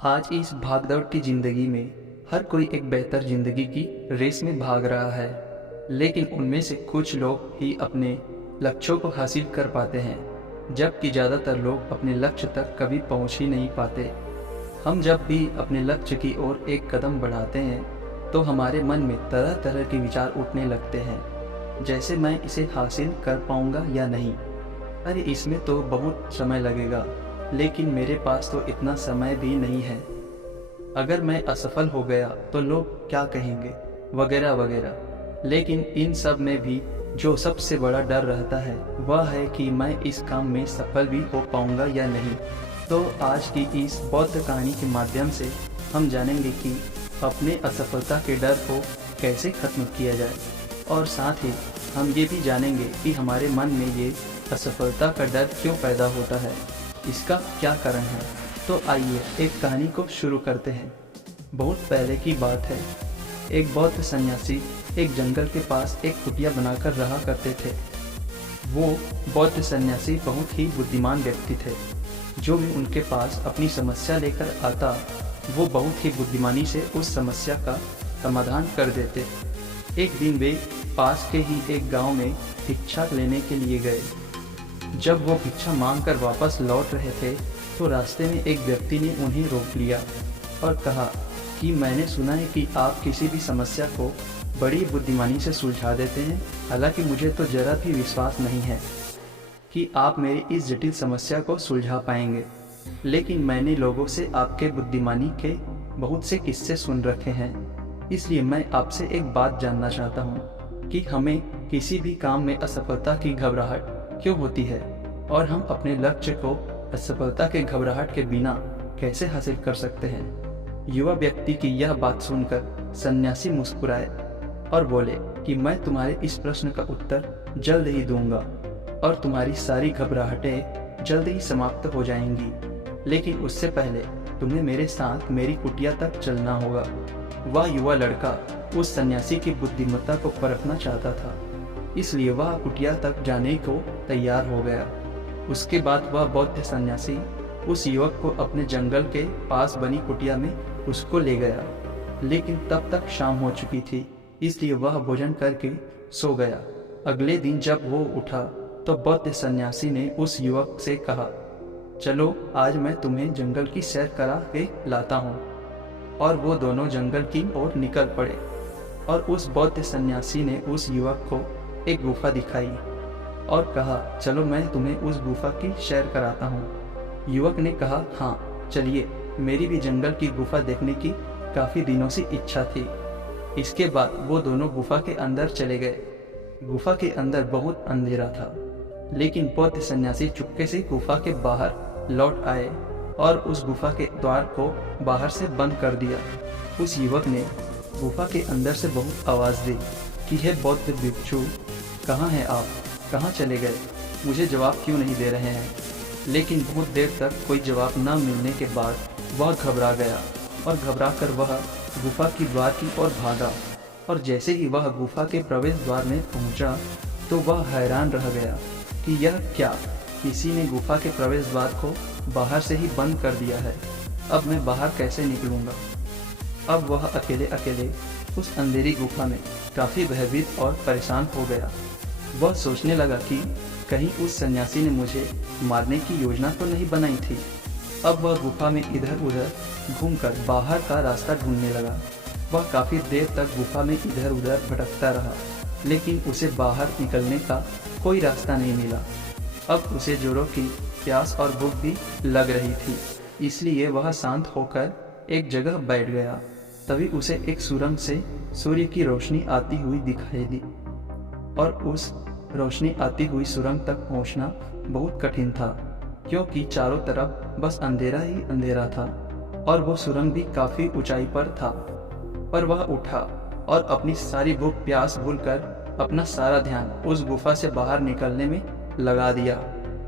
आज इस भागदौड़ की ज़िंदगी में हर कोई एक बेहतर ज़िंदगी की रेस में भाग रहा है, लेकिन उनमें से कुछ लोग ही अपने लक्ष्यों को हासिल कर पाते हैं, जबकि ज़्यादातर लोग अपने लक्ष्य तक कभी पहुंच ही नहीं पाते। हम जब भी अपने लक्ष्य की ओर एक कदम बढ़ाते हैं, तो हमारे मन में तरह तरह के विचार उठने लगते हैं, जैसे मैं इसे हासिल कर पाऊंगा या नहीं। अरे इसमें तो बहुत समय लगेगा, लेकिन मेरे पास तो इतना समय भी नहीं है। अगर मैं असफल हो गया तो लोग क्या कहेंगे, वगैरह वगैरह। लेकिन इन सब में भी जो सबसे बड़ा डर रहता है वह है कि मैं इस काम में सफल भी हो पाऊंगा या नहीं। तो आज की इस बौद्ध कहानी के माध्यम से हम जानेंगे कि अपने असफलता के डर को कैसे खत्म किया जाए, और साथ ही हम ये भी जानेंगे कि हमारे मन में ये असफलता का डर क्यों पैदा होता है, इसका क्या कारण है। तो आइए एक कहानी को शुरू करते हैं। बहुत पहले की बात है। एक बौद्ध सन्यासी एक जंगल के पास एक कुटिया बनाकर रहा करते थे। वो बौद्ध सन्यासी बहुत ही बुद्धिमान व्यक्ति थे। जो भी उनके पास अपनी समस्या लेकर आता, वो बहुत ही बुद्धिमानी से उस समस्या का समाधान कर देते। एक दिन वे पास के ही एक गांव में भिक्षा लेने के लिए गए। जब वो भिक्षा मांगकर वापस लौट रहे थे, तो रास्ते में एक व्यक्ति ने उन्हें रोक लिया और कहा कि मैंने सुना है कि आप किसी भी समस्या को बड़ी बुद्धिमानी से सुलझा देते हैं। हालांकि मुझे तो जरा भी विश्वास नहीं है कि आप मेरी इस जटिल समस्या को सुलझा पाएंगे, लेकिन मैंने लोगों से आपके बुद्धिमानी के बहुत से किस्से सुन रखे हैं। इसलिए मैं आपसे एक बात जानना चाहता हूँ कि हमें किसी भी काम में असफलता की घबराहट क्यों होती है, और हम अपने लक्ष्य को असफलता के घबराहट के बिना कैसे हासिल कर सकते हैं। युवा व्यक्ति की यह बात सुनकर सन्यासी मुस्कुराए और बोले कि मैं तुम्हारे इस प्रश्न का उत्तर जल्द ही दूंगा और तुम्हारी सारी घबराहटें जल्द ही समाप्त हो जाएंगी, लेकिन उससे पहले तुम्हें मेरे साथ मेरी कुटिया तक चलना होगा। वह युवा लड़का उस सन्यासी की बुद्धिमत्ता को परखना चाहता था, इसलिए वह कुटिया तक जाने को तैयार हो गया। उसके बाद वह बौद्ध सन्यासी उस युवक को अपने जंगल के पास बनी कुटिया में उसको ले गया, लेकिन तब तक शाम हो चुकी थी, इसलिए वह भोजन करके सो गया। अगले दिन जब वो उठा तो बौद्ध सन्यासी ने उस युवक से कहा, चलो आज मैं तुम्हें जंगल की सैर करा के लाता हूँ। और वो दोनों जंगल की ओर निकल पड़े, और उस बौद्ध सन्यासी ने उस युवक को एक गुफा दिखाई और कहा, चलो मैं तुम्हें उस गुफा की सैर कराता हूँ। युवक ने कहा, हाँ चलिए, मेरी भी जंगल की गुफा देखने की काफ़ी दिनों से इच्छा थी। इसके बाद वो दोनों गुफा के अंदर चले गए। गुफा के अंदर बहुत अंधेरा था, लेकिन बौद्ध सन्यासी चुपके से गुफा के बाहर लौट आए और उस गुफा के द्वार को बाहर से बंद कर दिया। उस युवक ने गुफा के अंदर से बहुत आवाज़ दी कि हे बौद्ध भिक्षु, कहाँ हैं आप, कहाँ चले गए, मुझे जवाब क्यों नहीं दे रहे हैं। लेकिन बहुत देर तक कोई जवाब न मिलने के बाद वह घबरा गया, और घबरा कर वह गुफा की द्वार की ओर भागा। और जैसे ही वह गुफा के प्रवेश द्वार में पहुंचा, तो वह हैरान रह गया कि यह क्या, किसी ने गुफा के प्रवेश द्वार को बाहर से ही बंद कर दिया है। अब मैं बाहर कैसे निकलूंगा। अब वह अकेले अकेले उस अंधेरी गुफा में काफ़ी भयभीत और परेशान हो गया। वह सोचने लगा कि कहीं उस सन्यासी ने मुझे मारने की योजना तो नहीं बनाई थी। अब वह गुफा में इधर उधर घूमकर बाहर का रास्ता ढूंढने लगा। वह काफ़ी देर तक गुफा में इधर उधर भटकता रहा, लेकिन उसे बाहर निकलने का कोई रास्ता नहीं मिला। अब उसे जोरों की प्यास और भूख भी लग रही थी, इसलिए वह शांत होकर एक जगह बैठ गया। तभी उसे एक सुरंग से सूर्य की रोशनी आती हुई दिखाई दी, और उस रोशनी आती हुई सुरंग तक पहुंचना बहुत कठिन था, क्योंकि चारों तरफ बस अंधेरा ही अंधेरा था, और वो सुरंग भी काफ़ी ऊंचाई पर था। पर वह उठा और अपनी सारी भूख प्यास भूलकर अपना सारा ध्यान उस गुफा से बाहर निकलने में लगा दिया।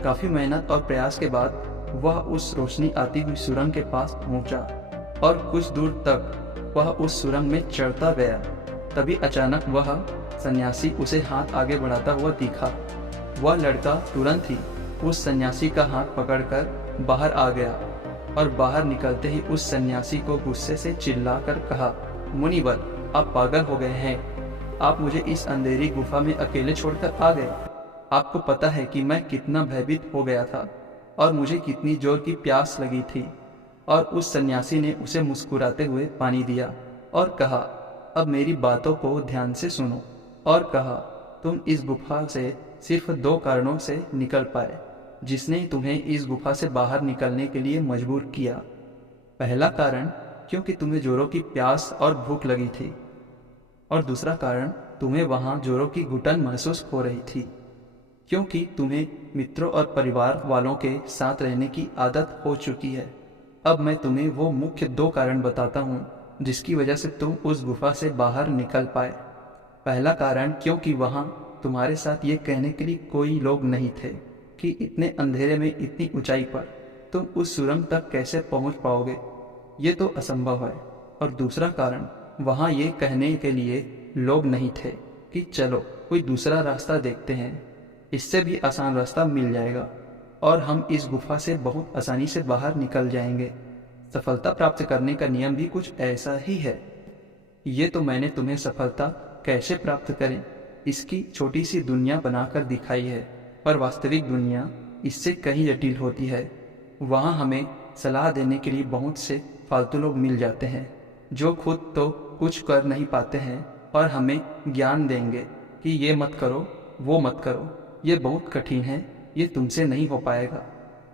काफ़ी मेहनत और प्रयास के बाद वह उस रोशनी आती हुई सुरंग के पास पहुंचा, और कुछ दूर तक वह उस सुरंग में चढ़ता गया। तभी अचानक वह सन्यासी उसे हाथ आगे बढ़ाता हुआ दिखा। वह लड़का तुरंत ही उस सन्यासी का हाथ पकड़कर बाहर आ गया और बाहर निकलते ही उस सन्यासी को गुस्से से चिल्लाकर कहा, मुनिवर, आप पागल हो गए हैं। आप मुझे इस अंधेरी गुफा में अकेले छोड़कर आ गए। आपको पता है कि मैं कितना भयभीत हो गया था और मुझे कितनी जोर की प्यास लगी थी। और उस सन्यासी ने उसे मुस्कुराते हुए पानी दिया और कहा, अब मेरी बातों को ध्यान से सुनो। और कहा, तुम इस गुफा से सिर्फ 2 कारणों से निकल पाए जिसने तुम्हें इस गुफा से बाहर निकलने के लिए मजबूर किया। पहला कारण क्योंकि तुम्हें जोरों की प्यास और भूख लगी थी, और दूसरा कारण तुम्हें वहाँ जोरों की घुटन महसूस हो रही थी क्योंकि तुम्हें मित्रों और परिवार वालों के साथ रहने की आदत हो चुकी है। अब मैं तुम्हें वो मुख्य 2 कारण बताता हूँ जिसकी वजह से तुम उस गुफा से बाहर निकल पाए। पहला कारण क्योंकि वहाँ तुम्हारे साथ ये कहने के लिए कोई लोग नहीं थे कि इतने अंधेरे में इतनी ऊंचाई पर तुम उस सुरंग तक कैसे पहुँच पाओगे, ये तो असंभव है। और दूसरा कारण, वहाँ ये कहने के लिए लोग नहीं थे कि चलो कोई दूसरा रास्ता देखते हैं, इससे भी आसान रास्ता मिल जाएगा और हम इस गुफा से बहुत आसानी से बाहर निकल जाएंगे। सफलता प्राप्त करने का नियम भी कुछ ऐसा ही है। ये तो मैंने तुम्हें सफलता कैसे प्राप्त करें इसकी छोटी सी दुनिया बनाकर दिखाई है, पर वास्तविक दुनिया इससे कहीं जटिल होती है। वहाँ हमें सलाह देने के लिए बहुत से फालतू लोग मिल जाते हैं जो खुद तो कुछ कर नहीं पाते हैं और हमें ज्ञान देंगे कि ये मत करो, वो मत करो, ये बहुत कठिन है, ये तुमसे नहीं हो पाएगा,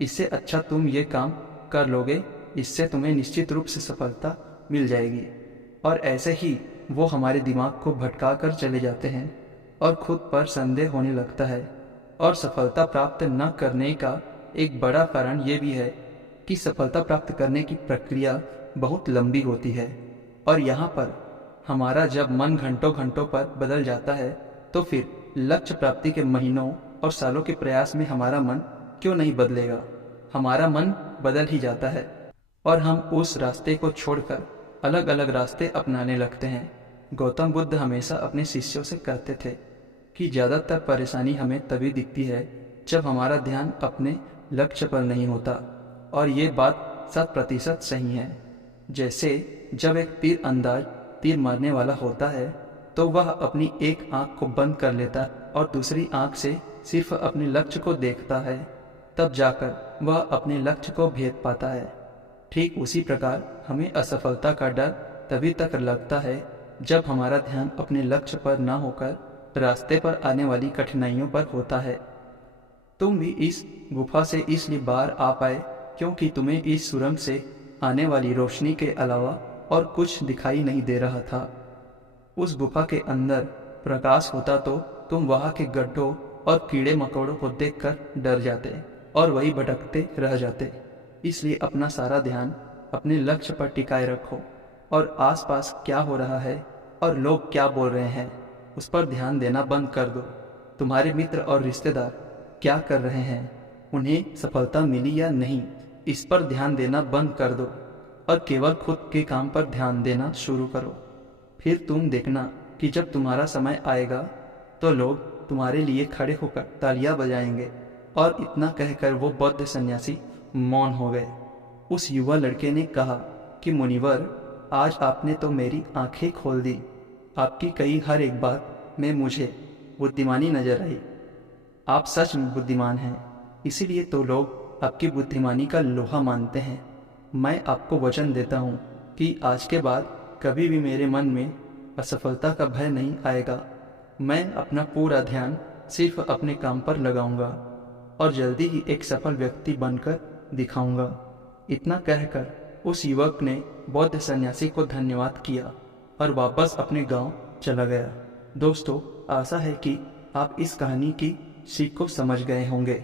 इससे अच्छा तुम ये काम कर लोगे, इससे तुम्हें निश्चित रूप से सफलता मिल जाएगी। और ऐसे ही वो हमारे दिमाग को भटका कर चले जाते हैं और खुद पर संदेह होने लगता है। और सफलता प्राप्त न करने का एक बड़ा कारण ये भी है कि सफलता प्राप्त करने की प्रक्रिया बहुत लंबी होती है। और यहाँ पर हमारा जब मन घंटों घंटों पर बदल जाता है तो फिर लक्ष्य प्राप्ति के महीनों और सालों के प्रयास में हमारा मन क्यों नहीं बदलेगा। हमारा मन बदल ही जाता है और हम उस रास्ते को छोड़कर अलग अलग रास्ते अपनाने लगते हैं। गौतम बुद्ध हमेशा अपने शिष्यों से कहते थे कि ज़्यादातर परेशानी हमें तभी दिखती है जब हमारा ध्यान अपने लक्ष्य पर नहीं होता। और ये बात 100% सही है। जैसे जब एक तीर अंदाज तीर मारने वाला होता है तो वह अपनी एक आंख को बंद कर लेता है और दूसरी आंख से सिर्फ अपने लक्ष्य को देखता है, तब जाकर वह अपने लक्ष्य को भेद पाता है। ठीक उसी प्रकार हमें असफलता का डर तभी तक लगता है जब हमारा ध्यान अपने लक्ष्य पर न होकर रास्ते पर आने वाली कठिनाइयों पर होता है। तुम भी इस गुफा से इसलिए बाहर आ पाए क्योंकि तुम्हें इस सुरंग से आने वाली रोशनी के अलावा और कुछ दिखाई नहीं दे रहा था। उस गुफा के अंदर प्रकाश होता तो तुम वहाँ के गड्ढों और कीड़े मकोड़ों को देखकर डर जाते और वही भटकते रह जाते। इसलिए अपना सारा ध्यान अपने लक्ष्य पर टिकाए रखो और आसपास क्या हो रहा है और लोग क्या बोल रहे हैं उस पर ध्यान देना बंद कर दो। तुम्हारे मित्र और रिश्तेदार क्या कर रहे हैं, उन्हें सफलता मिली या नहीं, इस पर ध्यान देना बंद कर दो और केवल खुद के काम पर ध्यान देना शुरू करो। फिर तुम देखना कि जब तुम्हारा समय आएगा तो लोग तुम्हारे लिए खड़े होकर तालियां बजाएंगे। और इतना कहकर वो बौद्ध सन्यासी मौन हो गए। उस युवा लड़के ने कहा कि मुनिवर, आज आपने तो मेरी आंखें खोल दी। आपकी कही हर एक बात में मुझे बुद्धिमानी नजर आई। आप सच में बुद्धिमान हैं, इसीलिए तो लोग आपकी बुद्धिमानी का लोहा मानते हैं। मैं आपको वचन देता हूँ कि आज के बाद कभी भी मेरे मन में असफलता का भय नहीं आएगा। मैं अपना पूरा ध्यान सिर्फ अपने काम पर लगाऊंगा और जल्दी ही एक सफल व्यक्ति बनकर दिखाऊंगा। इतना कहकर उस युवक ने बौद्ध सन्यासी को धन्यवाद किया और वापस अपने गांव चला गया। दोस्तों, आशा है कि आप इस कहानी की सीख को समझ गए होंगे।